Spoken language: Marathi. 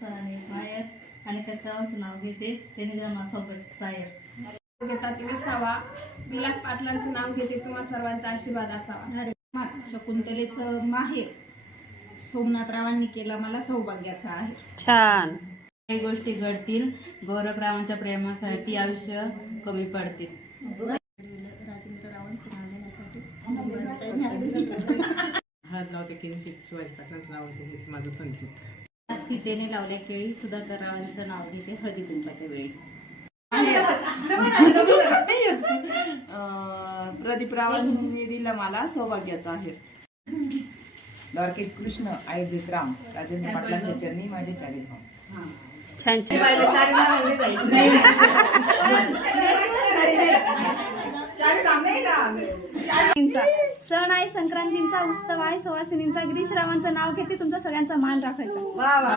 सरांनी मायर आणि त्याचं नाव घेते त्यांनी जमा सोबत सायर घेतात विसावा. विलास पाटलांचं नाव घेते. तुम्हा सर्वांचा आशीर्वाद असावा. शकुंतलेचं माहेर सोमनाथरावांनी केला मला सौभाग्याचा आहे. छान. काही गोष्टी घडतील. गोरखरावांच्या प्रेमासाठी आयुष्य कमी पडतील. हळद लावते किंचित शिवाजी पाटलांचं नाव घेते. हेच माझं संचित. सीतेने लावल्या केळी सुधाकर रावांचं नाव घेते हळदी कुंकवाच्या वेळी. प्रदीप रावांनी दिला मला सौभाग्याचा आहे. द्वारकेत कृष्ण अयोध्येत राम राजेंद्र पाटलांच्या चरणी माझे चारी धाम. छान छान. सण आहे, संक्रांतीचा उत्सव आहे. सुवासिनींचा गिरीश रावांचं नाव घेते. तुमचा सगळ्यांचा मान राखायचा.